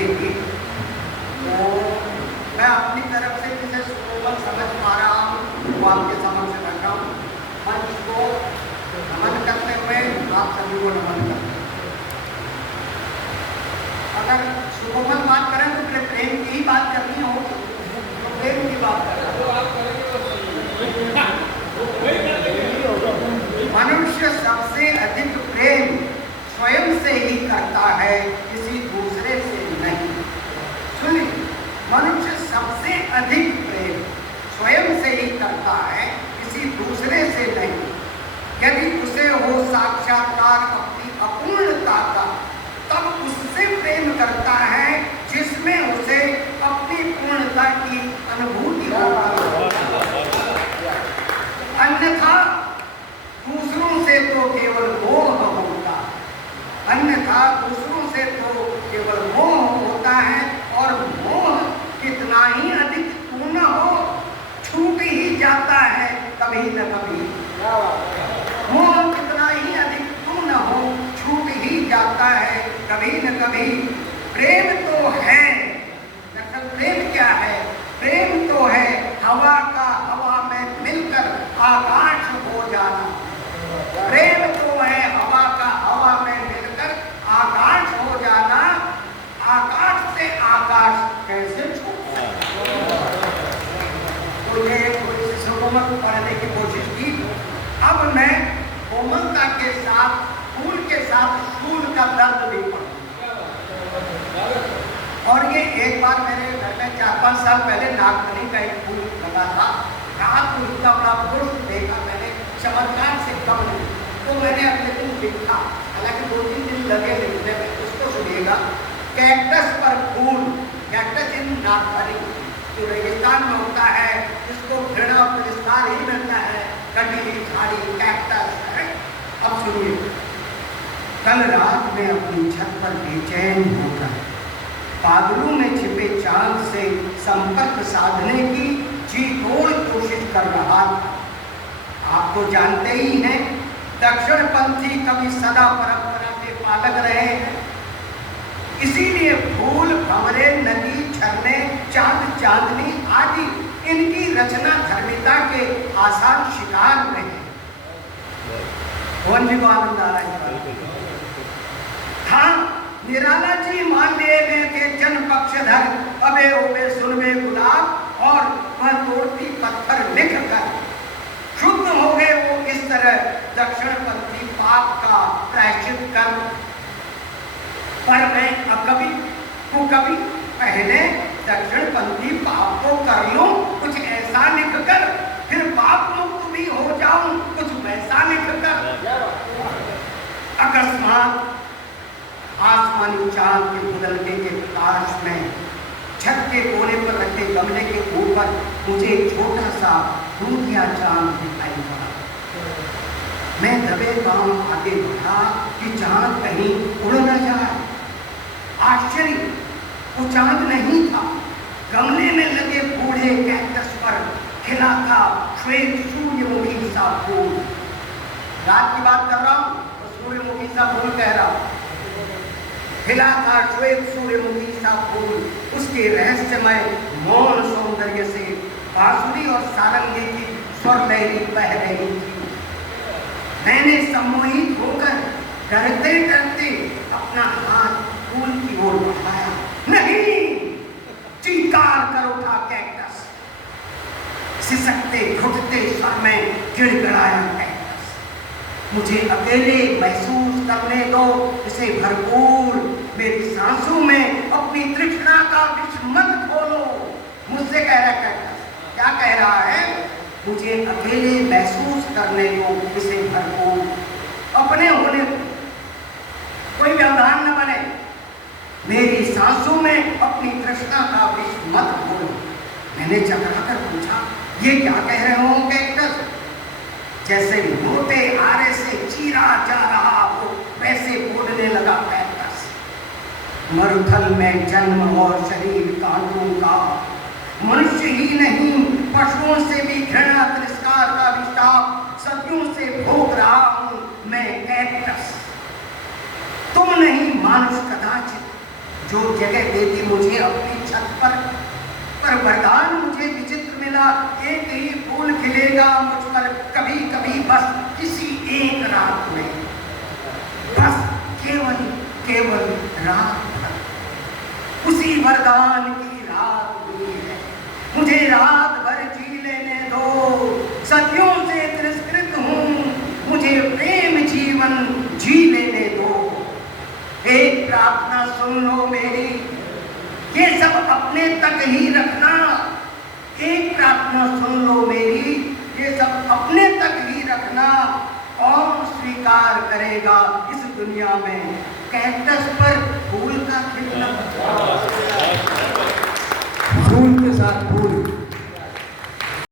समझेगी। तो मैं अपनी तरफ से जिसे सुकोमल समझ पा रहा हूँ वो आपके समक्ष रख रहा हूँ। मंच को नमन करते हुए आप सभी को नमन करते हैं। अगर सुकोमल बात करें तो फिर प्रेम की ही बात करनी हो तो प्रेम की बात करें। मनुष्य सबसे अधिक प्रेम स्वयं से ही करता है, किसी दूसरे से नहीं। सुनिए, मनुष्य सबसे अधिक प्रेम स्वयं से ही करता है, किसी दूसरे से नहीं। यदि उसे हो साक्षात्कार अपनी अपूर्णता का, तब उससे प्रेम करता है जिसमें उसे अपनी पूर्णता की अनुभूति होती है। अन्यथा दूसरों से तो केवल मोह होता, अन्यथा दूसरों से तो केवल मोह होता है, और मोह कितना ही अधिक पूर्ण हो छूट ही जाता है कभी न कभी। मोह कितना ही अधिक पूर्ण हो छूट ही जाता है कभी न कभी। प्रेम तो है, दरअसल प्रेम क्या है? प्रेम तो है हवा का हवा में मिलकर आकाश हो जाना। प्रेम तो है हवा का हवा में मिलकर आकाश हो जाना। आकाश से आकाश कैसे छूटा? तो ये सुकोमल पढ़ने की कोशिश की। अब मैं कोमलता के साथ, फूल के साथ फूल का दर्द भी पढ़ूं। और ये एक बार मेरे घर में 4-5 साल पहले नागफनी का एक फूल लगा था। रात को इतना बड़ा पुष्प देखा मैंने, चमत्कार से कम नहीं। तो मैंने अगले दिन लिखा, हालांकि 2-3 दिन लगे लिखने में। उसको सुनिएगा। कैक्टस पर फूल, कैक्टस इन नागफनी जो रेगिस्तान में होता है, जिसको घृणा और तिरस्कार ही मिलता है, कंटीली झाड़ी कैक्टस है। अब सुनिए, कल रात में अपनी छत पर बेचैन होकर बादलों में छिपे चांद से संपर्क साधने की जी तोड़ कोशिश कर रहा था। आप तो जानते ही हैं, दक्षिणपंथी कवि सदा परंपरा के पालक रहे हैं। इसीलिए फूल, भंवरे, नदी, झरने, चांद, चांदनी आदि इनकी रचना धर्मिता के आसान शिकार रहे। कौन जी को आनंद आ रहा है? हाँ, निराला जी मान लिए के जन पक्षधर, अबे ओबे सुनबे गुलाब, और वह तोड़ती पत्थर लिख कर शुद्ध हो गए वो इस तरह दक्षिणपंथी पाप का प्रायश्चित कर। पर मैं कभी पहले दक्षिणपंथी पाप को कर लूं, कुछ ऐसा लिख कर, फिर पाप मुक्त भी हो जाऊं, कुछ वैसा लिख कर। अकस्मात आसमानी चांद के बदलने के प्रकाश में छत के कोने पर रखे गमले के ऊपर मुझे एक छोटा सा दूधिया चांद दिखाई पड़ा। मैं दबे पांव आगे बढ़ा कि चांद कहीं उड़ न जाए। आश्चर्य, वो चांद नहीं था। गमले में लगे बूढ़े कैक्टस पर खिला था श्वेत सूर्यमुखी सा फूल। रात की बात कर रहा हूँ तो सूर्यमुखी सा फूल कह रहा हूँ। खिला था श्वेत सूर्यमुखी सा फूल। उसके रहस्यमय मौन सौंदर्य से बांसुरी और सारंगी की स्वर लहरी बह रही थी। मैंने सम्मोहित होकर डरते डरते अपना हाथ फूल की ओर बढ़ाया। नहीं, चिंकार कर उठा कैक्टस। सिसकते घुटते स्वर में गिड़गिड़ाया कैक्टस। मुझे अकेले महसूस करने दो इसे भरपूर। मेरी सांसों में अपनी तृष्णा का विष मत खोलो। मुझसे कह रहा है कैक्टस, क्या कह रहा है? मुझे अकेले महसूस करने दो इसे भरपूर। अपने होने कोई व्यवधान न बने। मेरी सांसों में अपनी तृष्णा का विष मत खोलो। मैंने चकरा कर पूछा, ये क्या कह रहे हो कैक्टस? जैसे मोटे आरे से चीरा जा रहा हो वैसे बोलने लगा कैक्टस। मरुथल में जन्म और शरीर कांटों का, मनुष्य ही नहीं पशुओं से भी घृणा तिरस्कार का विशाप सदियों से भोग रहा हूं मैं कैक्टस। तुम नहीं मानुष कदाचित जो जगह देती मुझे अपनी छत पर वरदान मुझे विचित्र मिला। एक ही फूल खिलेगा मुझ पर कभी कभी, बस किसी एक रात में, बस केवल केवल रात भर। उसी वरदान की रात हुई है, मुझे रात भर जी लेने दो। सदियों से तिरस्कृत हूँ, मुझे प्रेम जीवन जी लेने दो। एक प्रार्थना सुन लो मेरी, ये सब अपने तक ही रखना। एक प्रार्थना सुन लो मेरी, ये सब अपने तक ही रखना। कौन स्वीकार करेगा इस दुनिया में कैक्टस पर फूल का खिलना? फूल के साथ फूल।